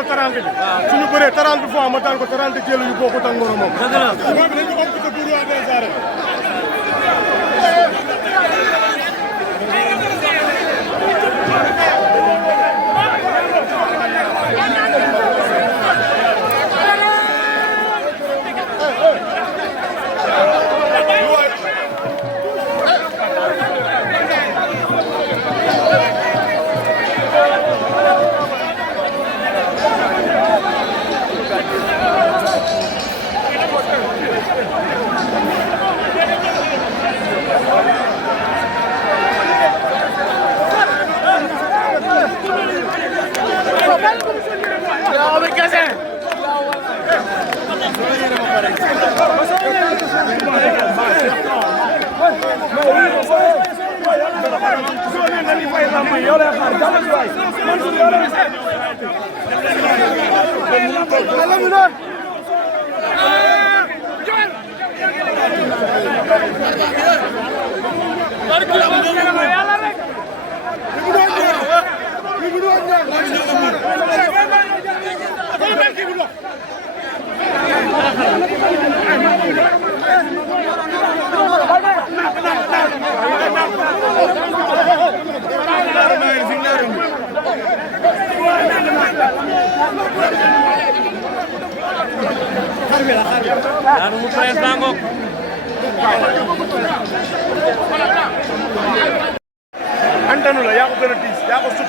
na 30 bi. suñu bëree 30 fois ma daan ko 30 jël yu bokkut ak moromam. dëgg la moom dañu ko ko pour waa des arènes. antanu la yaa ko gën a diis yaa ko sut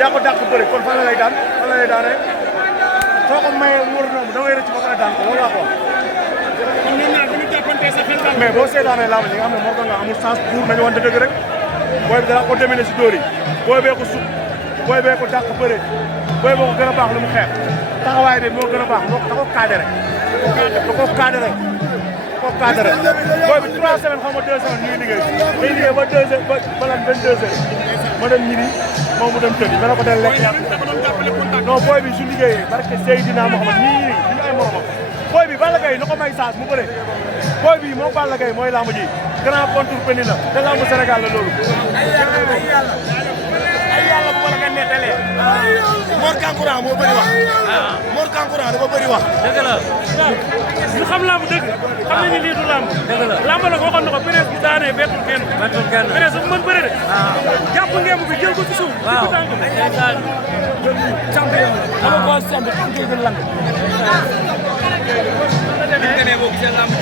yaa ko dàq bëri kon fan la lay daan fan la lay daanee soo ko mayee wóor na da ngay rëcc ba pare daan ko loolu laa ko wax. kon ñun ñaar dañu jàppante sa xel daal. mais boo seetaanee laa nga xam ne moo ko nga amul sens pour nañu wante dëgg rek booy bi dara ko demee si dóor yi booy bee ko sut booy bee ko dàq bëri booy boo ko gën a baax lu mu xeex taxawaay bi moo gën a baax moo da ko cadré da ko cadré kooku cadré booy bi 3 semaines xaw ma 2 semaines ñuy liggéey day liggéey ba 2 heures ba lan 22 heures ma dem ñibbi moom mu dem tëddi ma ne ko del lekk yàq non booy bi su liggéeyee barke Seydina Mohamed ñii duñu ay moromam booy bi Balla Gaye na ko may saas mu bëre booy bi moom Balla Gaye mooy lamb ji grand contour peni la te lamb Sénégal la loolu ay yàlla bu wala nga nettalee Mor Kankourang moo bëri wax Mor Kankourang dafa bëri wax dëgg la ñu xam lamb dëgg xam nañu lii du lamb dëgg la lamb la waxoon na ko presse bi daanee bettul kenn presse bu mën bëri de jàpp ngeen bi jël ko ci suuf waaw champion dama ko sant ko gën lang ñu bokk seen lamb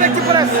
nekk ci presse.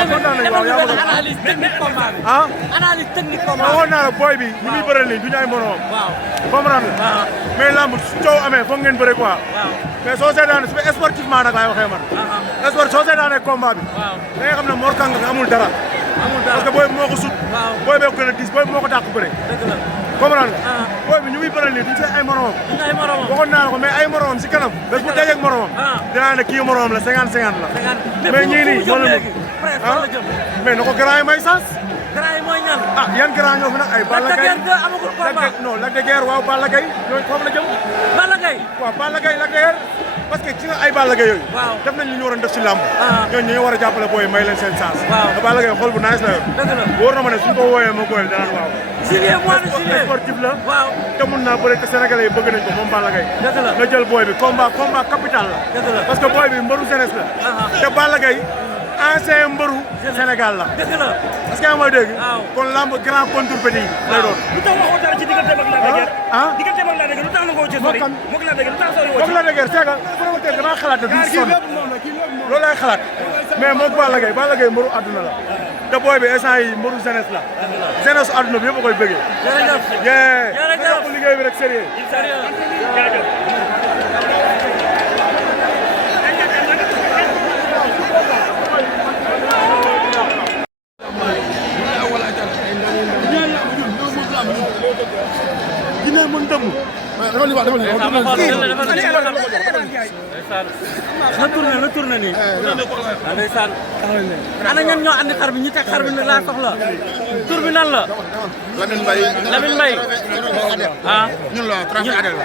analyse technique combat bi. ah analyse technique combat bi. waxoon naa la booy bi ñu muy bëral nii du ñu ay moroom. waaw comprendre nga. waaw mais lamb su coow amee foog ngeen bëre quoi. waaw mais soo seetaanee su fekkee sportivement nag laay waxee man. sport soo seetaanee combat bi. waaw da nga xam ne Mor Kang amul dara. amul dara parce que booy bi moo ko sut. waaw booy bee ko gën a diis booy bi moo ko dàq bëre. dëgg la. comprendre nga. booy bi ñu muy bëral nii duñ see ay moromam. duñ ay moromam. waxoon naa la ko mais ay moromam si kanam. bés bu dajeeg moromam. dinaa ne kii moromam la 50-50 la. mais ñii nii moo leen mais na ko grand yi may sens. grand yi mooy ñan. ah yan grand ñoo fi nag ay Balla Gaye. Lac de Guiers amagul combat. non Lac de Guiers waaw Balla Gaye ñooñu foofu la jëm. Balla Gaye. waaw Balla Gaye Lac de Guiers parce que ci nga ay Balla Gaye yooyu. waaw def nañ li ñu waroon def ci làmb. ñooñu ñu war a jàppale booy may leen seen chance. waaw te Balla Gaye xol bu nice la yor. dëgg la wóor na ma ne suñ ko wooyee ma góoyal danaan waaw. juillet mois de juillet sportif la. waaw te mun naa bëre te Sénégalais yi bëgg nañ ko moom Balla Gaye. dëgg la nga jël booy bi combat capital la. dëgg la parce que booy bi mbëru jeunesse la. te Balla Gaye ancien mbëru Sénégal la. dëgg la est-ce que yaa may dégg. waaw kon lamb grand contre-petit lay doon. lu tax waxoo dara ci diggante ak Lac de Guiers. ah diggante ak Lac de Guiers lu tax na ko ci sori. moog Lac de Guiers lu tax sori woo ci. moog Lac de Guiers c'est que promoteur damaa xalaat ne duñ sonn loolu lay xalaat mais moog Balla Gaye mbëru àdduna la te booy bi instant yi mbëru jeunesse la jeunesse àdduna bi yëpp a koy bëggee. jërëjëf jërëjëf liggéey bi rek sérieux. sérieux. dina mën dëmm. na tourné nii. ndeysaan. ana ñan ñoo andi xar bi ñi teg xar bi laa soxla. tur bi nan la. Lamine Mbaye. Lamine Mbaye. ah. ñun la trafic adel la.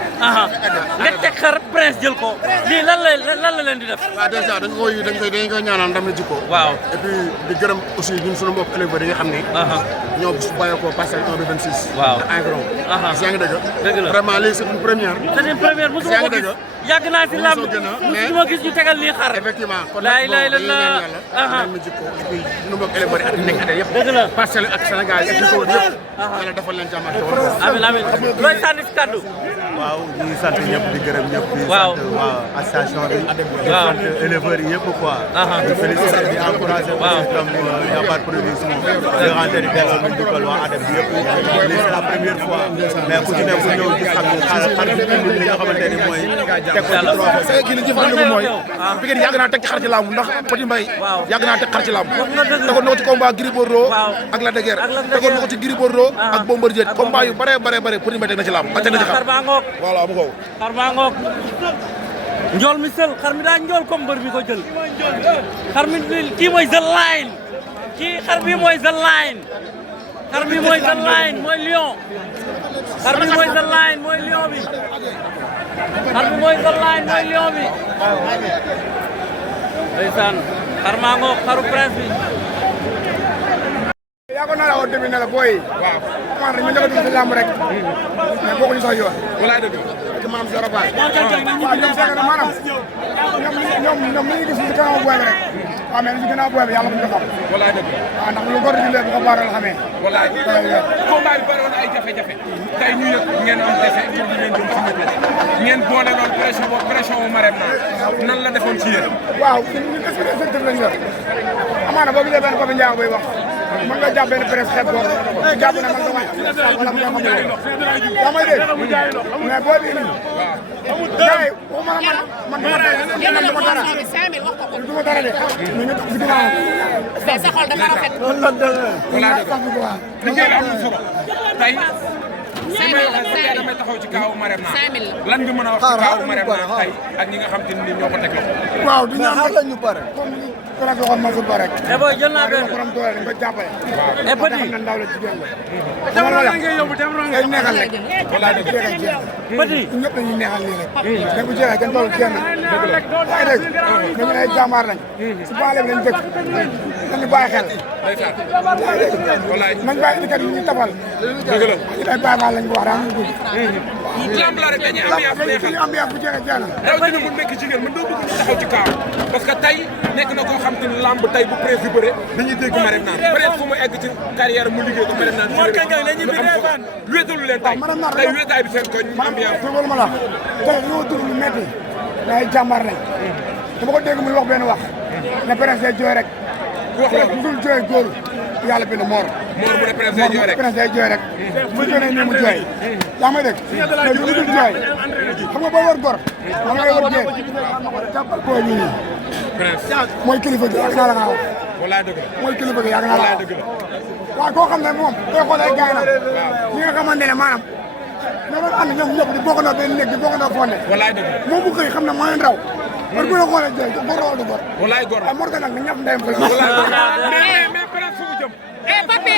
nga teg xar prince jël ko. lii lan la leen di def. waaw déjà dañ koy ñaanal ndam la jikko. waaw et puis di gërëm aussi ñun sunu mbokk éleveurs yi nga xam ne. ñoo bàyyeekoo Parcelles 1 ba 26. waaw te environ. yaa ngi dëgg. dëgg la vraiment lii c'est une première. c'est une première mosuma ko gis. yàgg naa si lamb mosuma gis ñu tegal lii xar. effectivement kon laay nag la bon dañuy ñaan yàlla. ndam la jikko et puis sunu mbokk éleveurs yi ak nekk adel yëpp. dëgg la Parcelles ak Sénégal ak li ko wër yëpp. yàlla defal leen jàmm ak amiin amiin looy sànni si kàddu. waaw ñu ngi sant ñëpp di gërëm ñëpp. waaw di sant waa association bi. di waaw sant éleveurs yi yëpp quoi. di féliciter di encourager. waaw comme Yabar production. di rendre di delloo ñu dugal waa ADEM bi yëpp. lii c'est la première fois. mais ku ci ne ku ñëw gis xam ne xar bi indi li nga xamante ni mooy. teg ko ci trophée. kii li ñu jëfandikoo mooy. Pikine yàgg naa teg ci xar ci làmb ndax Petit Mbaye. yàgg naa teg xar ci làmb. tegoon na ko ci combat Gris Bordeaux ak Lac de Guiers. tegoon na ko ci Gris Bordeaux ak Bombardier combat yu bare Petit Mbaye teg na ci làmb. teg na ci xar xar baa ngoog. voilà mu ngoog. xar baa ngoog. njool mi sël xar mi daa njool comme mbër mi ko jël xar mi kii mooy The Line kii xar bi mooy The Line xar bi mooy The Line mooy lion xar bi mooy The Line mooy lion bi xar bi mooy The Line mooy lion bi ndeysaan xar maa ngoog xaru prince bi yaa ko naa la woon tamit ne la booy waaw man rek ñu njëkk a dugg si làmb rek mais bokkuñu sax yoon walaay dëgg parce que maanaam zéro base waaw ñoom fekk na maanaam ñoom li ñu gis si kanam booy bi rek waaw mais li si gannaaw booy bi yàlla bu ñu ko xam walaay dëgg waaw ndax lu góor di lee bu ko baaral xamee walaay combat bi bëri woon ay jafe-jafe tey ñu yëg ngeen am dese pour di leen jëm si météo ngeen boole loon pression wu Marème nan la defoon ci yéen waaw ñun est-ce que effectif lañ yor amaana boo gisee benn Pape Ndiago bay wax mën nga jàpp benn presse xeeb ko jàpp ne man nga wàcc wala mu nga xam yaa may dégg mais boo bii nii gars yi waxuma la man du ma dara du ma dara de mais nga toog si ginnaaw mais sa xol dafa rafet liggéey la am na solo tey damay taxaw ci kaawu Marème lan nga mën a wax ci kaawu Marème tey ak ñi nga xam te ni ñoo ko teg la waaw di ñaan lañ ñu pare kon ak waxoon ma su pare e boy jël naa benn borom doole dañ ko jàppale e petit na ndaw la jigéen la dama la ngay neexal rek wala da jeexal jeex petit ñëpp dañuy neexal nii rek mais bu jeexee kenn toll kenn yaa ngi dégg ñu ay jàmbaar lañ si baale bi lañ dëkk nañu bàyyi xel nañ bàyyi indi kat yi ñuy tafal dëgg la ñu ay bàyyi lañ ko wax daa ñu dugg lamb la rek dañuy ambiance bu jeexee jeex na rawatina bu nekk jigéen man doo bëgg ñu taxaw ci kaaw parce que tey nekk na koo xam te ni lamb tey bu prévu bëre dañuy dégg Marème naan peut-être fu mu egg ci carrière mu liggéey ko Marème naan Mor Kang Kang lañu fi defaan wéetalu leen tey wéetaay bi seen koñ ambiance déggoo ma la tey ñoo dugg lu métti ay jàmbaar lañ dama ko dégg muy wax benn wax ne presse day jooy rek wax la dul jooy góor yàlla bind Mor mu ne presse day jooy rek presse day jooy rek fu jooy nii mu jooy yaa may dégg mais lu dul jooy xam nga boo war gor da ngay war jeex jàppal boo ñu nii mooy kilifa gi yàgg naa la nga wax walaay dëgg mooy kilifa gi yàgg naa la wax waaw koo xam ne moom koy xoolee gaay na ñi nga xamante ne maanaam ñoo doon ànd ñoom ñëpp di bokkandoo benn néeg di bokkandoo fonde walaay dëgg moom bu xëy xam ne mooy ndaw war bu la xoolee jooy gor wala du gor walaay gor Mor Kang Kang na ñëpp ndeyam mais presse fu mu jëm papi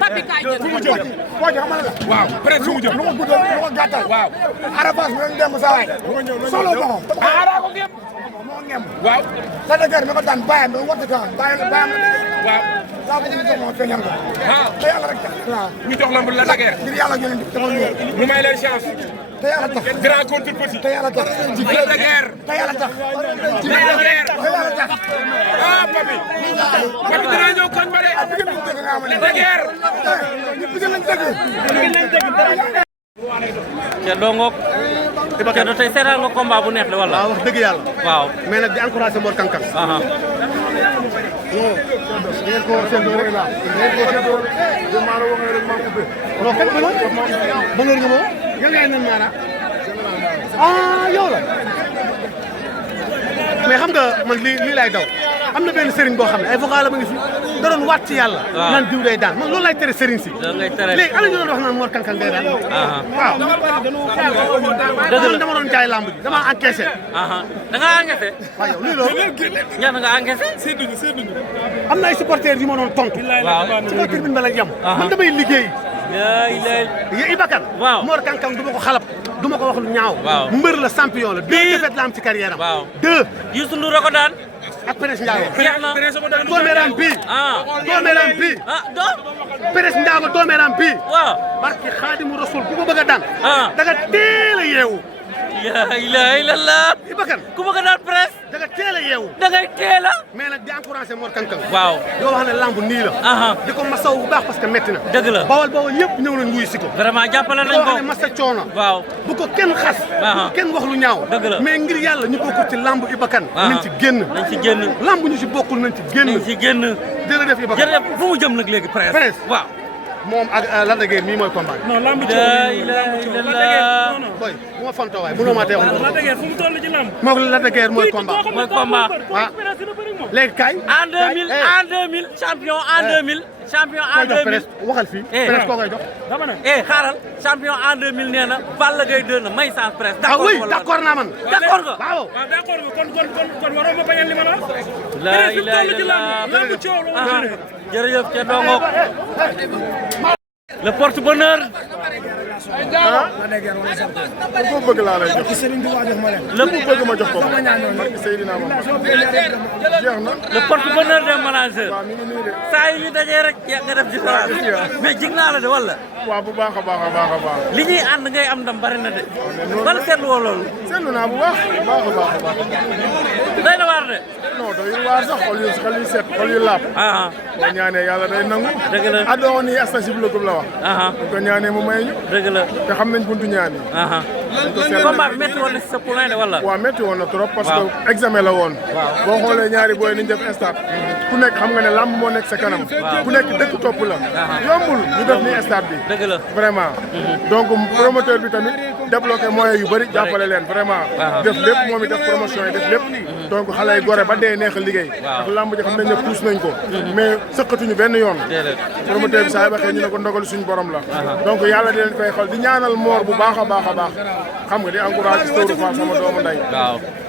papi kaay jël fu mu jëm foo ci xamal la waaw presse fu mu jëm lu ko guddal lu ko gàttal waaw arafas bi lañ dem sa waay solo boppam ara ko ngem moo ngem waaw sa dëgër mi ko daan bàyyam bi wattu kan bàyyam waaw saa bëgg ñu jox ma feeñal ko te yàlla rek waaw ñu jox lamb la daguerre ngir yàlla gën a dafa ñu ñu may leen chance te yàlla tax grand contre petit te yàlla tax la daguerre te yàlla tax la daguerre te yàlla tax ah papi papi dina ñëw koñ ba de bëgg nañ dëgg nga am la daguerre ñu bëgg nañ dëgg te dongook te do tey seetaan nga combat bu neex la wala waaw wax dëgg yàlla waaw mais nag di encouragé Mor Kang Kang aha ngeen ko seetlu rek la ngeen ko seetlu de maaro wax rek ma coupé non fekk na ba nga moom yow yaay nan maara ah yow la mais xam nga man lii laay daw am na benn sëriñ boo xam ne ay vocal ma ngi fi da doon waat ci yàlla naan diw day daan man loolu laay tere sëriñ si da ngay tere léegi ana ñu doon wax naan Mor Kang Kang day daan waaw dama doon jaay lamb ji dama encaissé da nga encaissé waaw yow lii loolu ñaan nga encaissé am na ay supporters yu ma doon tontu waaw supporter bi ma la yem man damay liggéey Iba Kane waaw Mor Kang Kang du ma ko xalab du ma ko wax lu ñaaw waaw mbër la champion la 2 défaites la am ci carrière am waaw 2 Youssou Ndour ko daan ak Pérès Ndiago jeex na doomeram bii doomeram bii do Pérès Ndiago doomeram bii waaw barke Xaadimu Rasul ku ko bëgg a daan da nga teel a yeewu la ilaha illallah Iba Kane ku bëgg a daan presse da nga teel a yeewu da ngay teel a mais nag di encouragé Mor Kang Kang waaw yoo wax ne lamb nii la di ko masaw bu baax parce que metti na dëgg la bawal yëpp ñëw nañ wuyu si ko vraiment jàppale nañ yoo ko xam ne masa coono waaw bu ko kenn xas bu ko kenn wax lu ñaaw dëgg la mais ngir yàlla ñu bokkul ci lamb Iba Kane nañ ci génn nañ ci génn lamb ñu si bokkul nañ ci génn nañ ci génn jërëjëf Iba Kane jërëjëf fu mu jëm nag léegi presse waaw moom ak Lac de Guiers mii mooy combat non lamb ci la ilaha illallah boy bu ma fontoo waay mënoo maa tee wax la dëgg fu mu toll ci lamb moom Lac de Guiers mooy combat mooy combat waaw léegi kaay. en 2000 champion en 2000. champion en 2000 waxal fii. presse koo koy jox. dama ne xaaral champion en 2000 nee na Balla Gaye 2 na may sans presse. ah oui d'accord naa man. d'accord nga. waaw d'accord kon waroo ma bañal li ma la wax. la ilaha illallah jërëjëf ca dongo le porte-bonheur. ko bëgg laa lay jox. le bëgg ma jox ko. Seydina Mohamed. jeex na. le porte-bonheur des managers. saa yu ñu dajee rek nga def différence. mais jig naa la de wala. waaw bu baax a baax a baax a baax. li ñuy ànd ngay am ndam bari na de. ban seetlu woo loolu. seetlu naa bu baax a baax a baax. doy na waar de. non doyul waar sax xol yu set xol yu laab. boo ñaanee yàlla day nangu. dëgg la adoon yi astasib la la wax. bu ko ñaanee mu may ñu. dëgg la te xam nañ buntu ñaan yi. combat bi métti woon na si sa poulain de wala. waaw métti woon na trop parce que examen la woon. boo xoolee ñaari booy ni ñu def stade. ku nekk xam nga ne lamb moo nekk sa kanam. ku nekk dëkk topp la. yombul ñu def ni stade bi. dëgg la vraiment. donc promoteur bi tamit débloqué moyens yu bëri jàppale leen vraiment. def lépp moom it def promotion yi def lépp. donc xale yi gore ba dee neex a liggéey. ndax lamb ji xam nañ ne puus nañ ko. mais sëqatuñu benn yoon. promoteur bi saa yu waxee ñu ne ko ndogal suñu borom la. donc yàlla di leen fay xol di ñaanal moor bu baax a baax a baax. xam nga di encouragé Sëwru Fall sama doomu nday.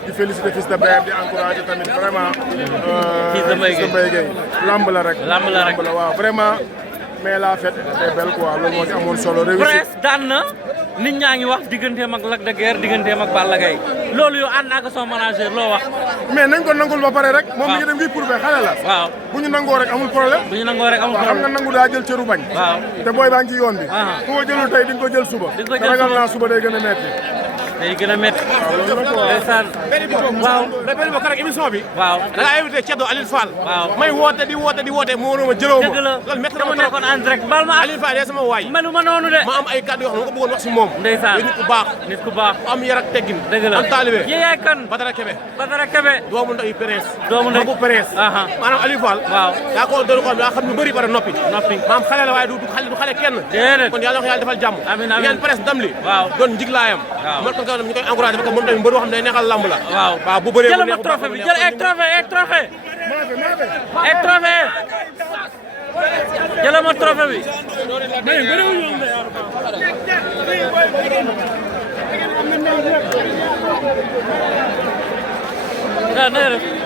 di félicité fils de BM di encouragé tamit vraiment. fils de Mbaye Gueye lamb la rek. lamb la rek waaw vraiment. mais la fête était belle quoi loolu moo ci amoon solo. réussite Prince daan na nit ñaa ngi wax digganteem ak Lac de Guiers digganteem ak Balla Gaye loolu yow ànd ak son manager loo wax. mais nañ ko nangul ba pare rek. moom mi ngi dem ngi prouvé xale la. waaw bu ñu nangoo rek amul problème. bu ñu nangoo rek amul waaw problème xam nga nangu daa jël cëru bañ. waaw te booy baa ngi ci yoon bi. ku ko jëlul tey di nga ko jël suba. di nga ko jël ragal naa suba day gën a metti. day gën a métti. ndeysaan waaw mais benn bokk rek émission bi. waaw da ngaa invité Thierno Aline Fall. waaw may woote di woote mu waroon ma jëloo ma. dëgg la loolu métti na dama ma trop nekkoon en direct baal ma Aline Fall de sama waay. melu ma noonu de. ma am ay kàddu yoo xam ne ma ko bëggoon wax si moom. ndeysaan nit ku baax. nit ku baax. am yar ak teggin. dëgg la am taalibe. yaay kan. Badara Kebe. Badara Kebe. doomu ndeyu Pérez. doomu ndeyu magu Pérez. maanaam Aline Fall. waaw daa ko doon xam daa xam lu bëri bara noppi. maam xale la waaye du xale kenn. déedéet kon yàlla na ko yàlla defal jàmm. amiin amiin ngeen presse ndam li. waaw doon njiglaayam. waaw man kon ñu koy encouragé parce que moom tamit mbër boo xam ne day neexal lamb la. waaw bu bëree jël ma trophée bi jël ay trophée ay trophée ay trophée jël ma trophée bi. na